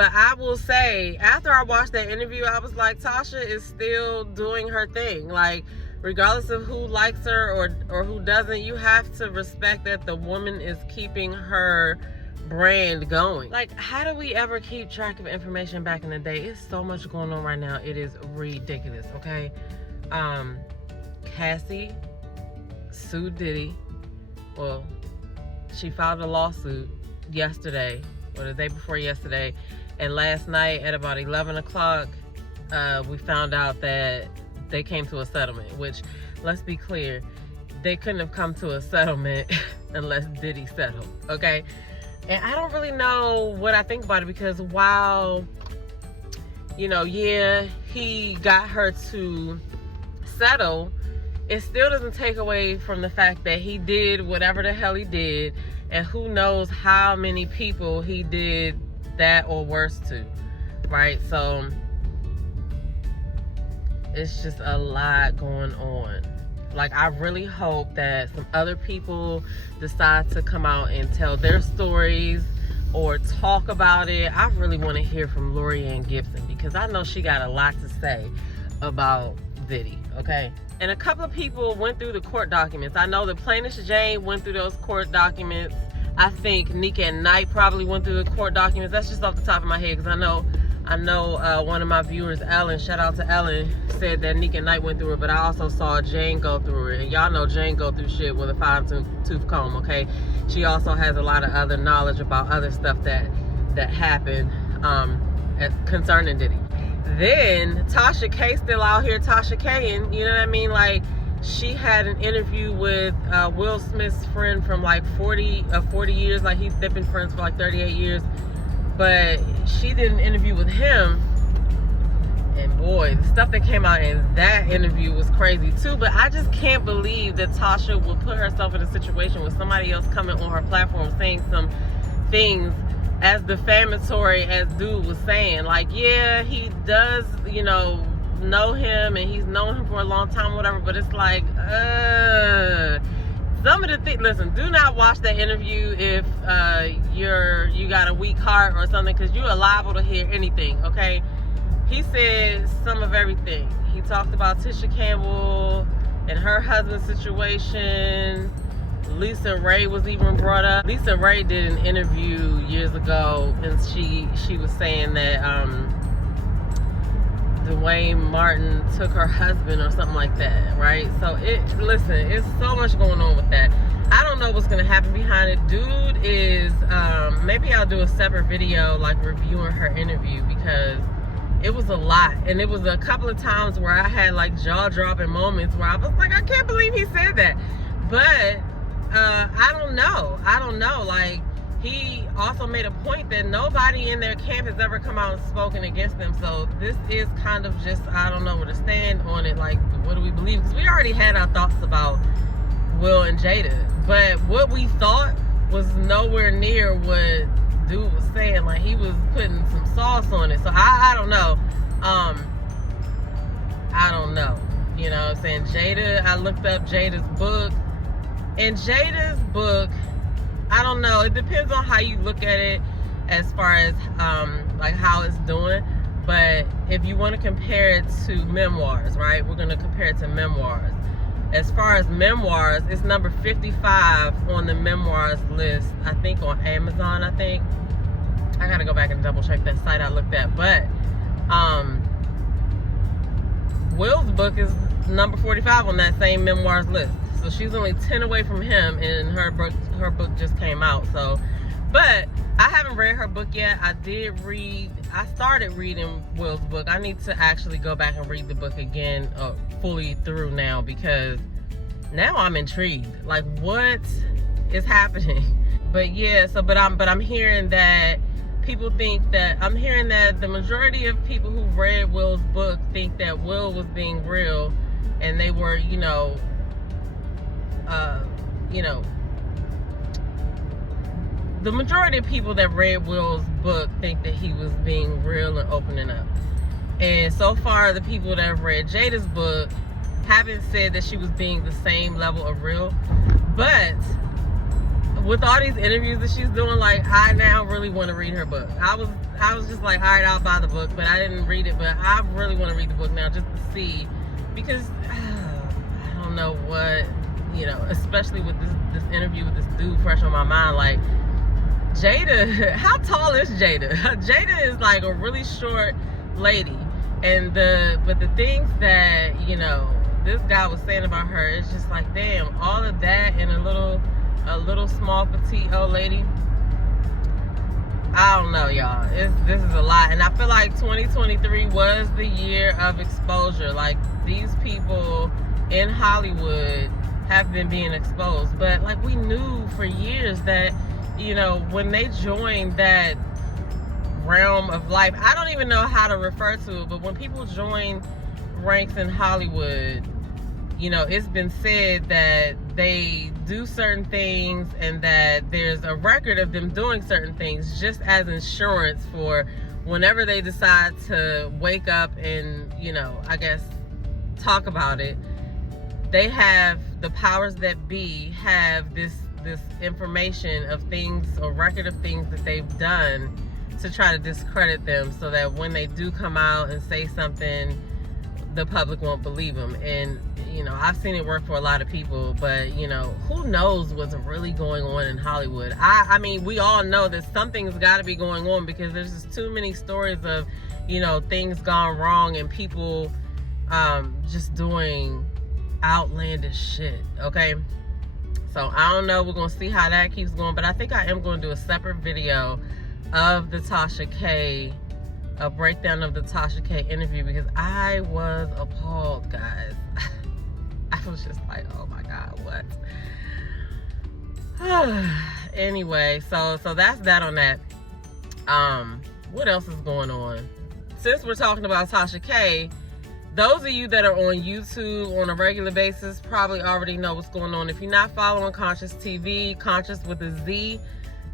But I will say, after I watched that interview, I was like, Tasha is still doing her thing. Like, regardless of who likes her or who doesn't, you have to respect that the woman is keeping her brand going. Like, how do we ever keep track of information back in the day? It's so much going on right now. It is ridiculous, okay? Cassie sued Diddy. Well, she filed a lawsuit yesterday, or the day before yesterday, and last night at about 11 o'clock, we found out that they came to a settlement, which, let's be clear, they couldn't have come to a settlement unless Diddy settled, okay? And I don't really know what I think about it, because while, you know, yeah, he got her to settle, it still doesn't take away from the fact that he did whatever the hell he did, and who knows how many people he did that or worse to, right? So it's just a lot going on. Like, I really hope that some other people decide to come out and tell their stories or talk about it. I really want to hear from Lorianne Gibson, because I know she got a lot to say about Diddy, okay? And a couple of people went through the court documents. I know the plaintiff Jane went through those court documents. I think Nika and Knight probably went through the court documents. That's just off the top of my head, because I know one of my viewers, Ellen, shout out to Ellen, said that Nika and Knight went through it, but I also saw Jane go through it. And y'all know Jane go through shit with a fine-tooth comb, okay? She also has a lot of other knowledge about other stuff that happened concerning Diddy. Then Tasha K still out here Tasha K, and you know what I mean? Like, she had an interview with Will Smith's friend from like 40 years. Like, they've been friends for like 38 years. But she did an interview with him, and boy, the stuff that came out in that interview was crazy too. But I just can't believe that Tasha would put herself in a situation with somebody else coming on her platform saying some things as defamatory as dude was saying. Like, yeah, he does, you know him, and he's known him for a long time, whatever, but it's like, some of the things, listen, do not watch that interview if you got a weak heart or something, because you are liable to hear anything, okay? He said some of everything. He talked about Tasha Campbell and her husband's situation. Lisa Ray was even brought up. Lisa Ray did an interview years ago, and she was saying that Dwayne Martin took her husband or something like that, right? So listen, it's so much going on with that. I don't know what's gonna happen behind it. Dude is maybe I'll do a separate video like reviewing her interview, because it was a lot, and it was a couple of times where I had like jaw-dropping moments where I was like, I can't believe he said that. But I don't know, like, he also made a point that nobody in their camp has ever come out and spoken against them. So this is kind of just, I don't know where to stand on it. Like, what do we believe? Because we already had our thoughts about Will and Jada. But what we thought was nowhere near what dude was saying. Like, he was putting some sauce on it. So I don't know. I don't know. You know what I'm saying? Jada, I looked up Jada's book. And Jada's book, I don't know. It depends on how you look at it as far as like how it's doing. But if you want to compare it to memoirs, right? We're going to compare it to memoirs. As far as memoirs, it's number 55 on the memoirs list. I think on Amazon, I think. I got to go back and double check that site I looked at. But Will's book is number 45 on that same memoirs list. So she's only 10 away from him, and her book just came out. So, but I haven't read her book yet. I started reading Will's book. I need to actually go back and read the book again, fully through now, because now I'm intrigued. Like, what is happening? But yeah, but I'm hearing that people think that, I'm hearing that the majority of people who read Will's book think that Will was being real, and they were, the majority of people that read Will's book think that he was being real and opening up. And so far, the people that have read Jada's book haven't said that she was being the same level of real. But with all these interviews that she's doing, like, I now really want to read her book. I was just like, all right, I'll buy the book, but I didn't read it. But I really want to read the book now just to see, because I don't know what, especially with this interview with this dude fresh on my mind. Like, Jada, how tall is Jada? Jada is like a really short lady, and but the things that this guy was saying about her, it's just like, damn, all of that and a little small petite old lady. I don't know, y'all. This is a lot, and I feel like 2023 was the year of exposure. Like, these people in Hollywood have been being exposed, but like, we knew for years that when they joined that realm of life, I don't even know how to refer to it, but when people join ranks in Hollywood, it's been said that they do certain things and that there's a record of them doing certain things just as insurance for whenever they decide to wake up and, I guess, talk about it. They have, the powers that be have this information of things, or record of things that they've done to try to discredit them, so that when they do come out and say something, the public won't believe them. And I've seen it work for a lot of people, but who knows what's really going on in Hollywood. I mean, we all know that something's got to be going on, because there's just too many stories of things gone wrong and people just doing outlandish shit. Okay, so I don't know, we're gonna see how that keeps going, but I think I am going to do a separate video of the Tasha K, a breakdown of the Tasha K interview, because I was appalled, guys. I was just like, oh my God, what? Anyway, so that's that on that. What else is going on? Since we're talking about Tasha K, those of you that are on YouTube on a regular basis probably already know what's going on. If you're not following Conscious TV, Conscious with a Z,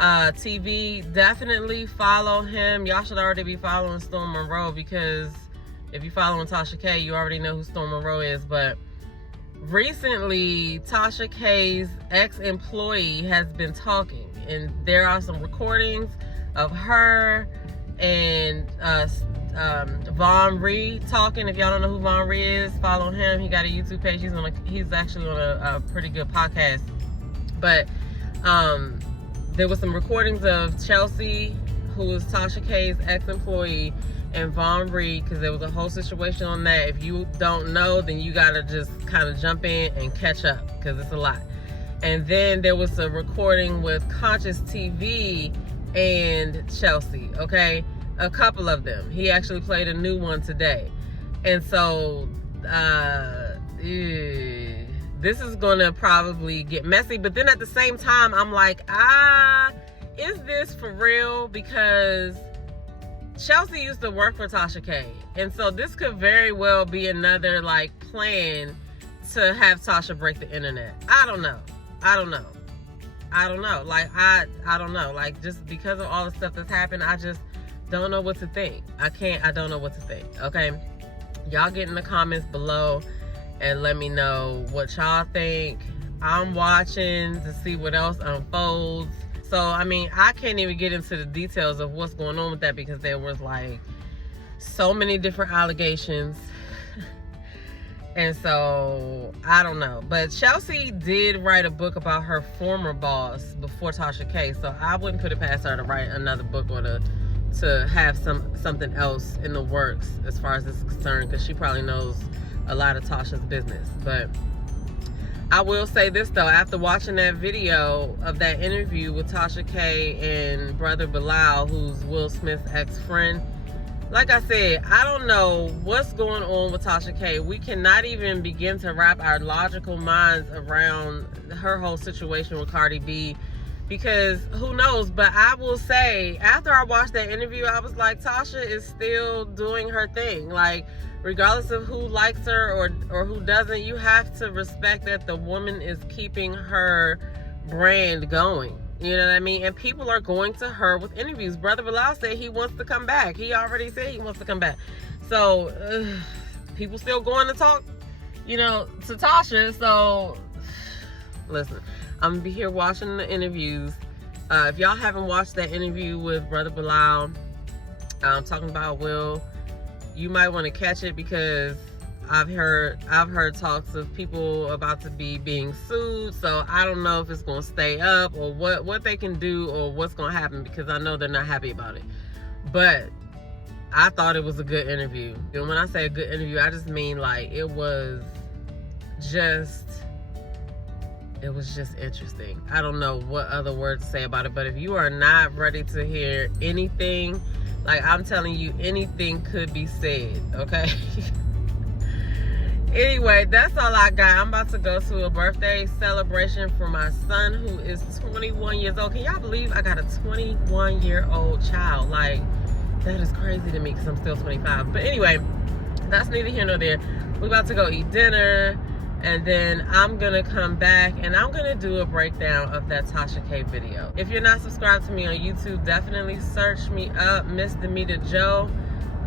TV, definitely follow him. Y'all should already be following Storm Monroe, because if you're following Tasha K, you already know who Storm Monroe is. But recently, Tasha K's ex-employee has been talking, and there are some recordings of her and Von Ree talking. If y'all don't know who Von Ree is, follow him. He got a YouTube page. He's actually on a pretty good podcast. But there was some recordings of Chelsea, who was Tasha K's ex-employee, and Von Ree, because there was a whole situation on that. If you don't know, then you gotta just kind of jump in and catch up, because it's a lot. And then there was a recording with Conscious TV and Chelsea, okay? A couple of them. He actually played a new one today. And so, this is gonna probably get messy, but then at the same time, I'm like, is this for real? Because Chelsea used to work for Tasha K, and so this could very well be another like plan to have Tasha break the internet. I don't know. Like, I don't know. Like, just because of all the stuff that's happened, I just don't know what to think. I don't know what to think. Okay, y'all get in the comments below and let me know what y'all think. I'm watching to see what else unfolds. So, I mean, I can't even get into the details of what's going on with that, because there was like so many different allegations. And so, I don't know. But Chelsea did write a book about her former boss before Tasha K. So I wouldn't put it past her to write another book, or to have something else in the works as far as this is concerned, because she probably knows a lot of Tasha's business. But I will say this though, after watching that video of that interview with Tasha K and brother Bilal, who's Will Smith's ex-friend, like I said, I don't know what's going on with Tasha K. We cannot even begin to wrap our logical minds around her whole situation with Cardi B, because who knows. But I will say, after I watched that interview, I was like, Tasha is still doing her thing. Like, regardless of who likes her or who doesn't, you have to respect that the woman is keeping her brand going. You know what I mean? And people are going to her with interviews. Brother Bilal said he wants to come back. He already said he wants to come back. So, people still going to talk, to Tasha. So, listen, I'm going to be here watching the interviews. If y'all haven't watched that interview with Brother Bilal, talking about Will. You might want to catch it because I've heard talks of people about to be being sued, so I don't know if it's going to stay up or what they can do or what's going to happen, because I know they're not happy about it. But I thought it was a good interview. And when I say a good interview, I just mean like it was just interesting. I don't know what other word to say about it, but if you are not ready to hear anything, like I'm telling you, anything could be said, okay? Anyway, that's all I got. I'm about to go to a birthday celebration for my son, who is 21 years old. Can y'all believe I got a 21-year-old child? Like, that is crazy to me because I'm still 25. But anyway, that's neither here nor there. We're about to go eat dinner, and then I'm gonna come back and I'm gonna do a breakdown of that Tasha K video. If you're not subscribed to me on YouTube, definitely search me up, Miss Demeter Joe.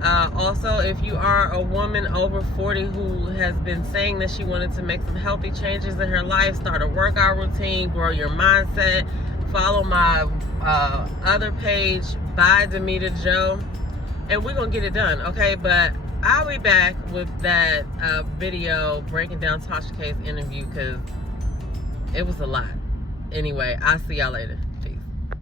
Also, if you are a woman over 40 who has been saying that she wanted to make some healthy changes in her life, start a workout routine, grow your mindset, follow my other page, by Demeter Joe, and we're gonna get it done, okay? But I'll be back with that video breaking down Tasha K's interview because it was a lot. Anyway, I'll see y'all later.